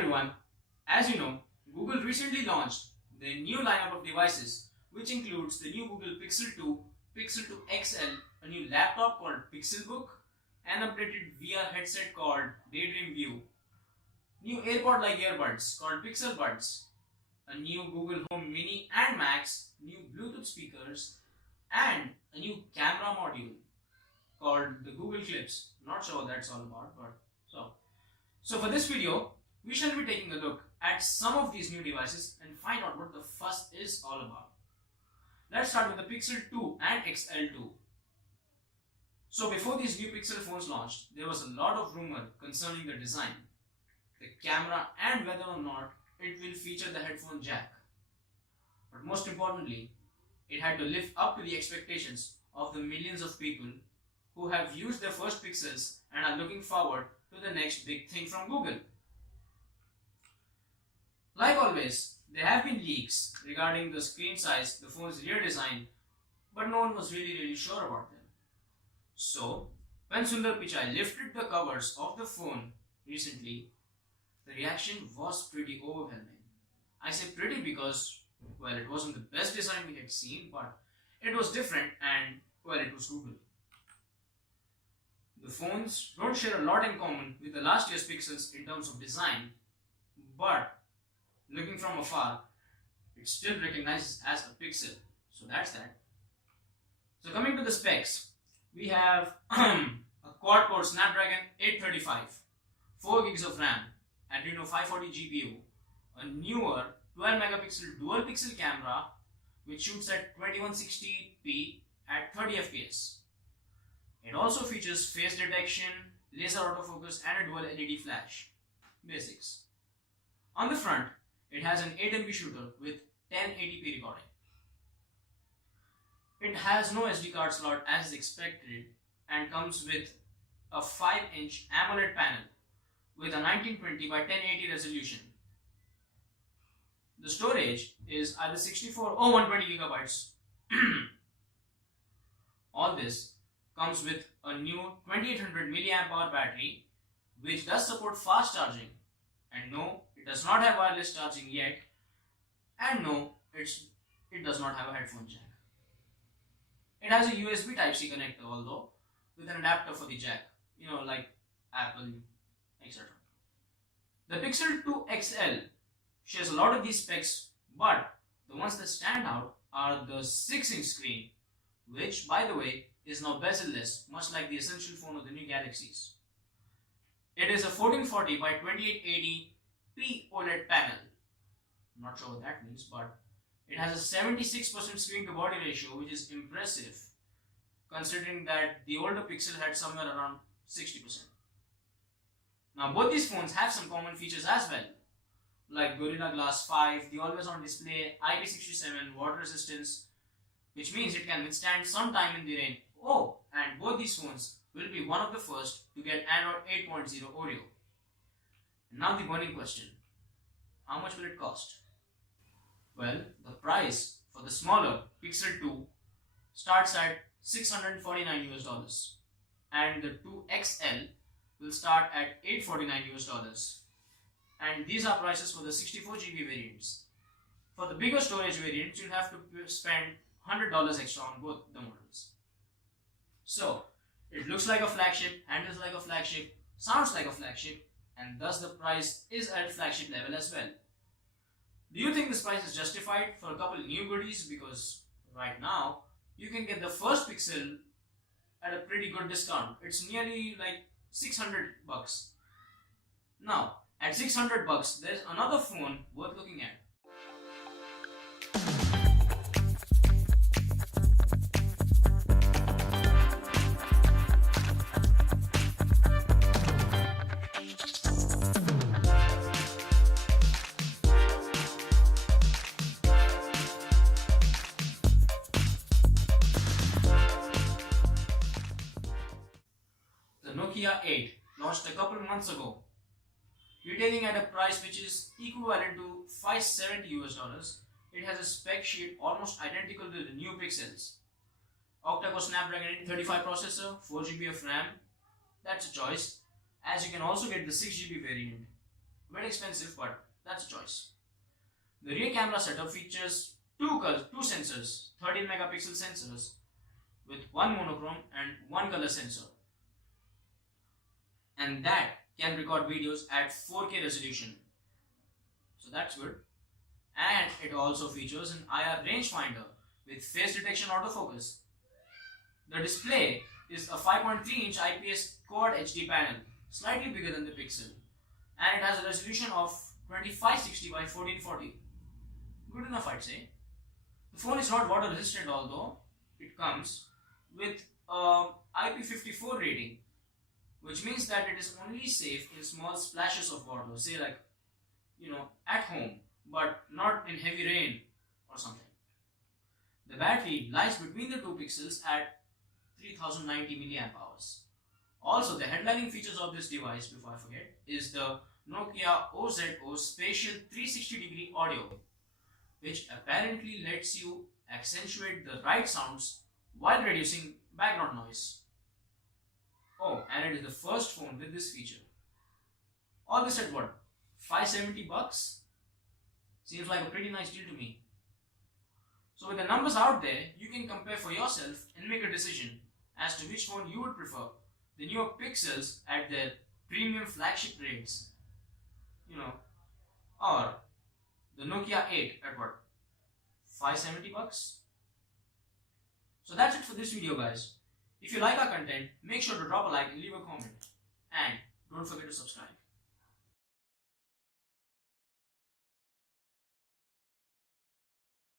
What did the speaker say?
everyone, as you know, Google recently launched their new lineup of devices, which includes the new Google Pixel 2, Pixel 2 XL, a new laptop called Pixelbook, an updated VR headset called Daydream View, new AirPod-like earbuds called Pixel Buds, a new Google Home Mini and Max, new Bluetooth speakers, and a new camera module called the Google Clips. Not sure what that's all about, but so for this video, we shall be taking a look at some of these new devices and find out what the fuss is all about. Let's start with the Pixel 2 and XL2. So before these new Pixel phones launched, there was a lot of rumor concerning the design, the camera, and whether or not it will feature the headphone jack. But most importantly, it had to live up to the expectations of the millions of people who have used their first Pixels and are looking forward to the next big thing from Google. Like always, there have been leaks regarding the screen size, the phone's rear design, but no one was really sure about them. So, when Sundar Pichai lifted the covers of the phone recently, the reaction was pretty overwhelming. I say pretty because, well, it wasn't the best design we had seen, but it was different and, well, it was Google. The phones don't share a lot in common with the last year's Pixels in terms of design, but looking from afar, it's still recognized as a Pixel. So that's that. So coming to the specs, we have a quad-core Snapdragon 835, 4 gigs of RAM, Adreno 540 GPU, a newer 12 megapixel dual pixel camera which shoots at 2160p at 30 fps. It also features face detection, laser autofocus, and a dual LED flash. Basics. On the front, it has an 8MP shooter with 1080p recording. It has no SD card slot as expected and comes with a 5-inch AMOLED panel with a 1920 by 1080 resolution. The storage is either 64 or 120 gigabytes. All this comes with a new 2800 mAh battery which does support fast charging, and no, it does not have wireless charging yet, and no, it does not have a headphone jack. It has a USB Type-C connector although, with an adapter for the jack, like Apple, etc. The Pixel 2 XL shares a lot of these specs, but the ones that stand out are the 6-inch screen, which, by the way, is now bezel-less, much like the essential phone of the new Galaxies. It is a 1440 by 2880p OLED panel. Not sure what that means, but it has a 76% screen to body ratio, which is impressive considering that the older Pixel had somewhere around 60%. Now both these phones have some common features as well, like Gorilla Glass 5, the always-on display, IP67, water resistance, which means it can withstand some time in the rain. Oh, and both these phones will be one of the first to get Android 8.0 Oreo. And now the burning question, how much will it cost? Well, the price for the smaller Pixel 2 starts at $649 and the 2 XL will start at $849, and these are prices for the 64GB variants. For the bigger storage variants, you'll have to spend $100 extra on both the models. So, it looks like a flagship, handles like a flagship, sounds like a flagship, and thus the price is at flagship level as well. Do you think this price is justified for a couple new goodies? Because right now, you can get the first Pixel at a pretty good discount. It's nearly like $600. Now, at $600, there's another phone worth looking at. The Nokia 8 launched a couple months ago, retailing at a price which is equivalent to $570. It has a spec sheet almost identical to the new Pixels. Octa-core Snapdragon 835 processor, 4GB of RAM, that's a choice, as you can also get the 6GB variant. A bit expensive, but that's a choice. The rear camera setup features two sensors, 13 megapixel sensors with one monochrome and one color sensor, and that can record videos at 4K resolution. So that's good. And it also features an IR rangefinder with face detection autofocus. The display is a 5.3-inch IPS Quad HD panel, slightly bigger than the Pixel, and it has a resolution of 2560 by 1440. Good enough, I'd say. The phone is not water resistant, although it comes with a IP54 rating, which means that it is only safe in small splashes of water, say like, at home, but not in heavy rain or something. The battery lies between the two pixels at 3090 milliamp hours. Also, the headlining features of this device, before I forget, is the Nokia OZO Spatial 360-degree audio, which apparently lets you accentuate the right sounds while reducing background noise. Oh, and it is the first phone with this feature. All this at what? $570? Seems like a pretty nice deal to me. So with the numbers out there, you can compare for yourself and make a decision as to which phone you would prefer. The newer Pixels at their premium flagship rates, or the Nokia 8 at what? $570? So that's it for this video, guys. If you like our content, make sure to drop a like and leave a comment. And don't forget to subscribe.